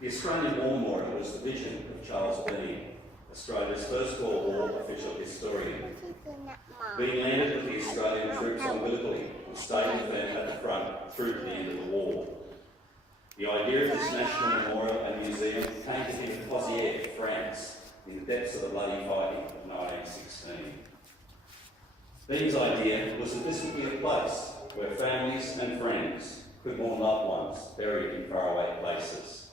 The Australian War Memorial was the vision of Charles Bean, Australia's first World War official historian. Bean landed with the Australian troops on Gallipoli and stayed with them at the front through to the end of the war. The idea of this national memorial and museum came to him in Pozières, France, in the depths of the bloody fighting of 1916. Bean's idea was that this would be a place where families and friends could mourn loved ones buried in faraway places.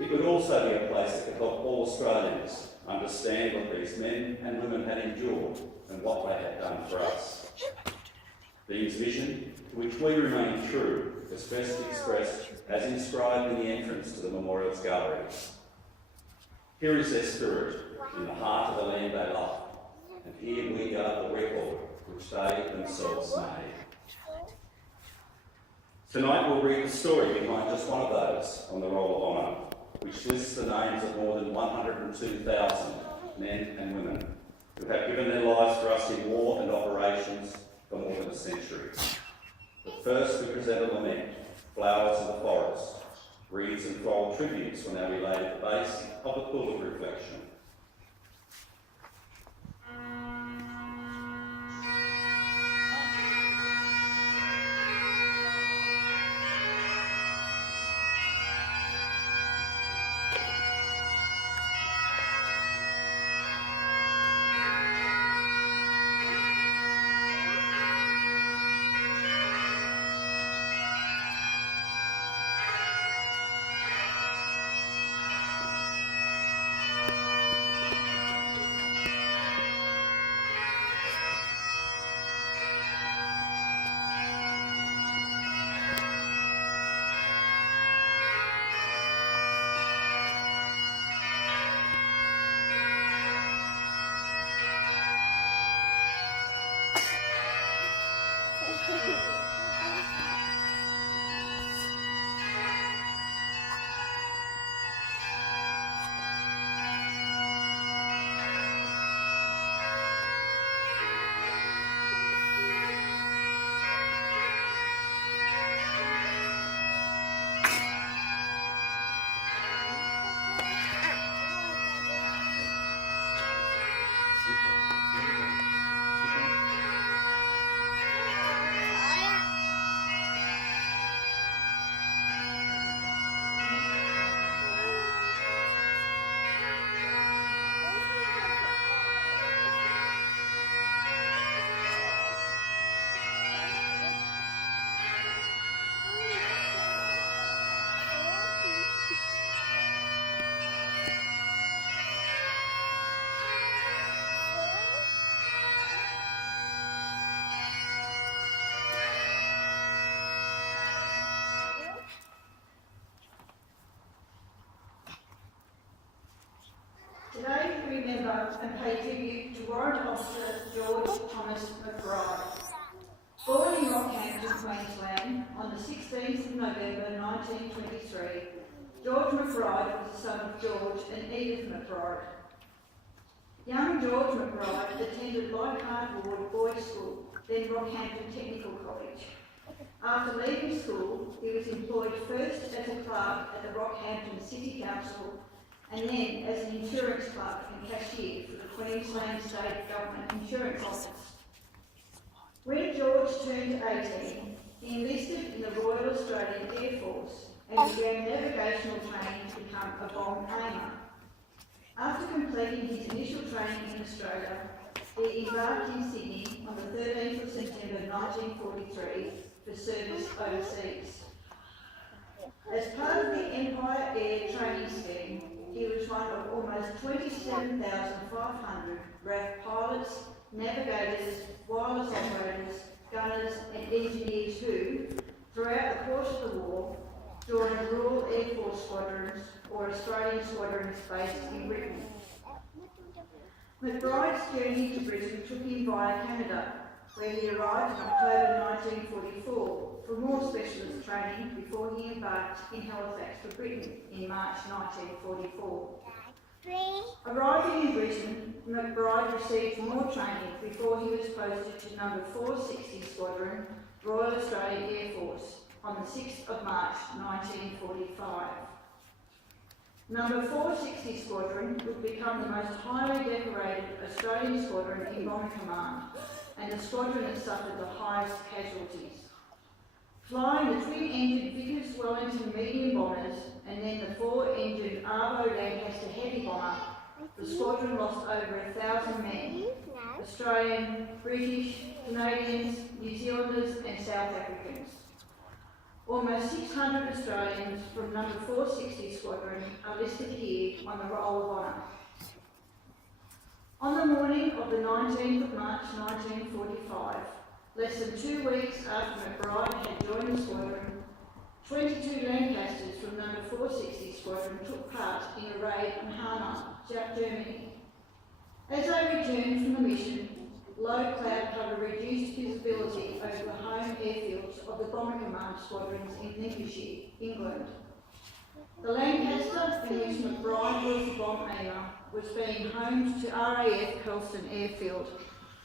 It would also be a place that could help all Australians understand what these men and women had endured and what they had done for us. Bean's vision, to which we remain true, was best expressed as inscribed in the entrance to the memorial's gallery. Here is their spirit, in the heart of the land they love, and here we guard the record which they themselves made. Tonight we'll read the story behind just one of those on the Roll of Honour, which lists the names of more than 102,000 men and women who have given their lives for us in war and operations for more than a century. But first we present a lament, flowers of the forest. Wreaths and floral tributes will now be laid at the base of the pool of reflection. Today we remember and pay tribute to Warrant Officer George Thomas McBride. Born in Rockhampton, Queensland on the 16th of November 1923, George McBride was the son of George and Edith McBride. Young George McBride attended Leichhardt Ward Boys School, then Rockhampton Technical College. After leaving school, he was employed first as a clerk at the Rockhampton City Council and then as an insurance clerk and cashier for the Queensland State Government Insurance Office. When George turned 18, he enlisted in the Royal Australian Air Force and began navigational training to become a bomb aimer. After completing his initial training in Australia, he embarked in Sydney on the 13th of September 1943 for service overseas. As part of the Empire Air Training Scheme, he was one of almost 27,500 RAF pilots, navigators, wireless operators, gunners and engineers who, throughout the course of the war, joined Royal Air Force squadrons or Australian squadrons based in Britain. McBride's journey to Britain took him via Canada, where he arrived in October 1944 for more specialist training before he embarked in Halifax for Britain in March 1944. Arriving in Britain, McBride received more training before he was posted to number 460 Squadron, Royal Australian Air Force, on the 6th of March 1945. Number 460 Squadron would become the most highly decorated Australian squadron in Bomber Command, and the squadron that suffered the highest casualties. Flying the twin-engined Vickers Wellington medium bombers and then the four-engined Arvo Lancaster heavy bomber, the squadron lost over 1,000 men, Australian, British, Canadians, New Zealanders and South Africans. Almost 600 Australians from number 460 Squadron are listed here on the Roll of Honour. On the morning of the 19th of March 1945, less than 2 weeks after McBride had joined the squadron, 22 Lancasters from number 460 Squadron took part in a raid on Hanau, Germany. As they returned from the mission, low cloud cover reduced visibility over the home airfields of the Bomber Command squadrons in Lincolnshire, England. The Lancaster, in which McBride was the bomb aimer, was being homed to RAF Hurlstone Airfield,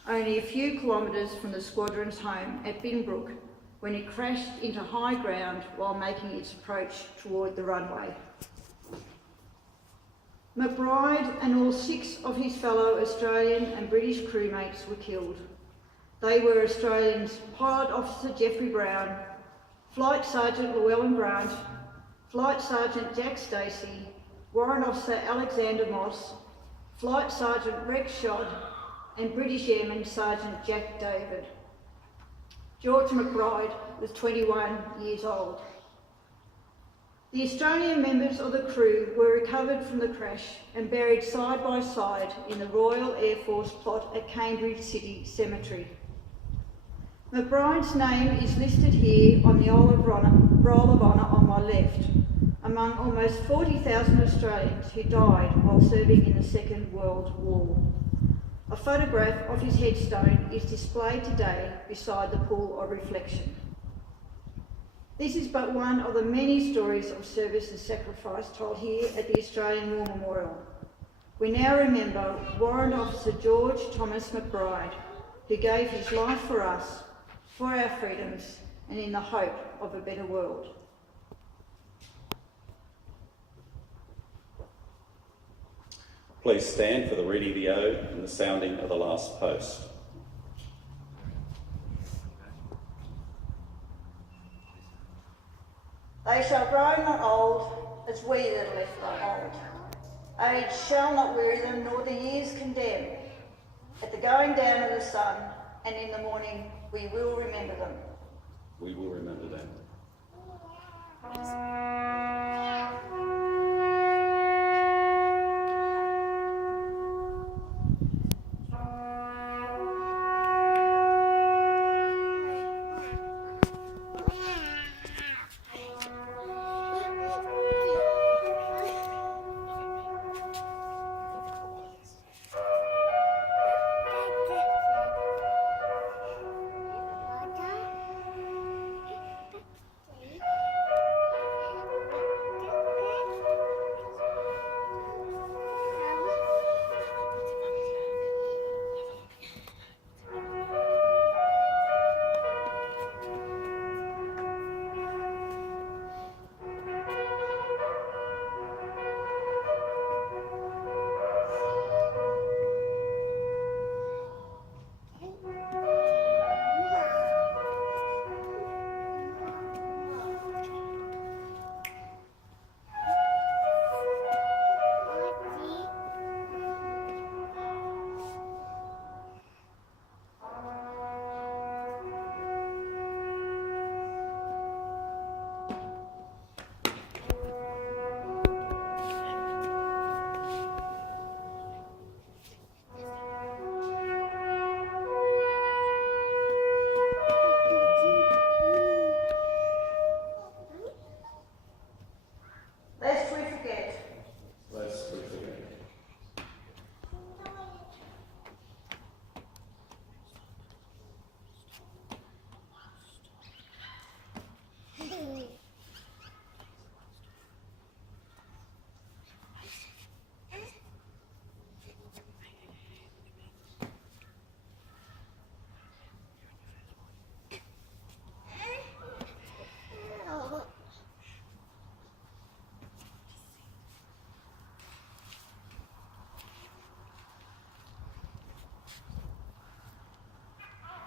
only a few kilometres from the squadron's home at Binbrook, when it crashed into high ground while making its approach toward the runway. McBride and all 6 of his fellow Australian and British crewmates were killed. They were Australians Pilot Officer Geoffrey Brown, Flight Sergeant Llewellyn Grant, Flight Sergeant Jack Stacey, Warrant Officer Alexander Moss, Flight Sergeant Rex Shod, and British Airman Sergeant Jack David. George McBride was 21 years old. The Australian members of the crew were recovered from the crash and buried side by side in the Royal Air Force plot at Cambridge City Cemetery. McBride's name is listed here on the Roll of Honour on my left, among almost 40,000 Australians who died while serving in the Second World War. A photograph of his headstone is displayed today beside the pool of reflection. This is but one of the many stories of service and sacrifice told here at the Australian War Memorial. We now remember Warrant Officer George Thomas McBride, who gave his life for us, for our freedoms, and in the hope of a better world. Please stand for the reading of the ode and the sounding of the last post. They shall grow not old, as we that are left behold. Age shall not weary them, nor the years condemn. At the going down of the sun, and in the morning, we will remember them. We will remember them.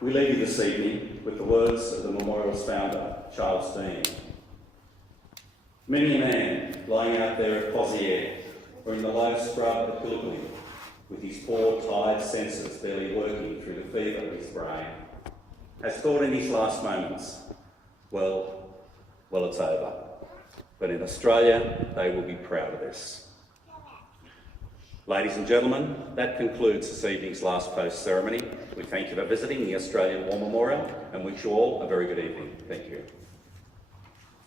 We leave you this evening with the words of the memorial's founder, Charles Dean. Many a man lying out there at Poziere or in the low scrub at Gallipoli, with his poor, tired senses barely working through the fever of his brain, has thought in his last moments, well, it's over. But in Australia, they will be proud of this. Ladies and gentlemen, that concludes this evening's last post ceremony. We thank you for visiting the Australian War Memorial and wish you all a very good evening. Thank you.